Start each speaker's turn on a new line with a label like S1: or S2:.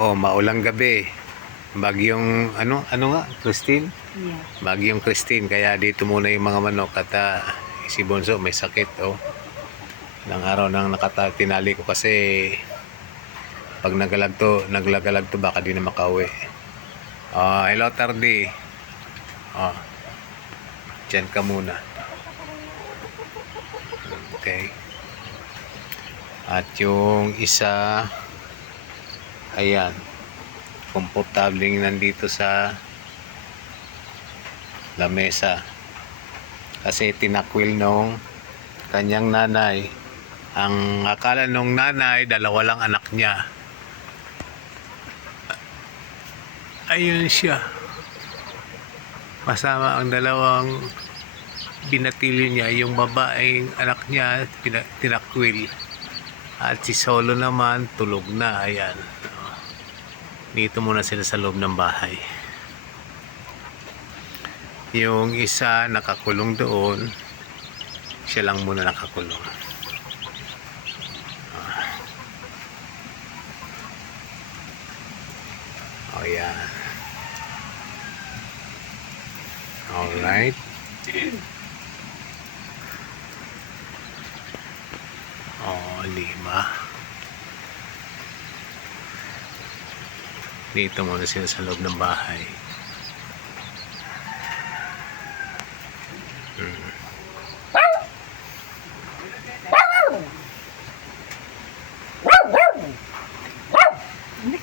S1: Oh, maulang gabi. Bagyong ano ano nga, Christine?
S2: Yeah.
S1: Bagyong Christine kaya dito muna yung mga manok at ah, si Bonso may sakit oh. Ilang araw nang nakata tinali ko kasi pag nagalag to, baka di na makauwi. Ah, hello Tardi. Ah. Diyan ka muna. Okay. At yung isa ayan. Komportabling nandito sa lamesa. Kasi tinakwil nung kanyang nanay. Ang akala nung nanay dalawa lang anak niya. Ayun siya. Kasama ang dalawang binatilyo niya. Yung babaeng anak niya tinakwil. At si Solo naman tulog na. Ayan dito muna sila sa loob ng bahay. Yung isa nakakulong doon siya lang muna nakakulong. Oh yan alright oh lima Dito muna sila sa loob ng bahay. Hmm. Hindi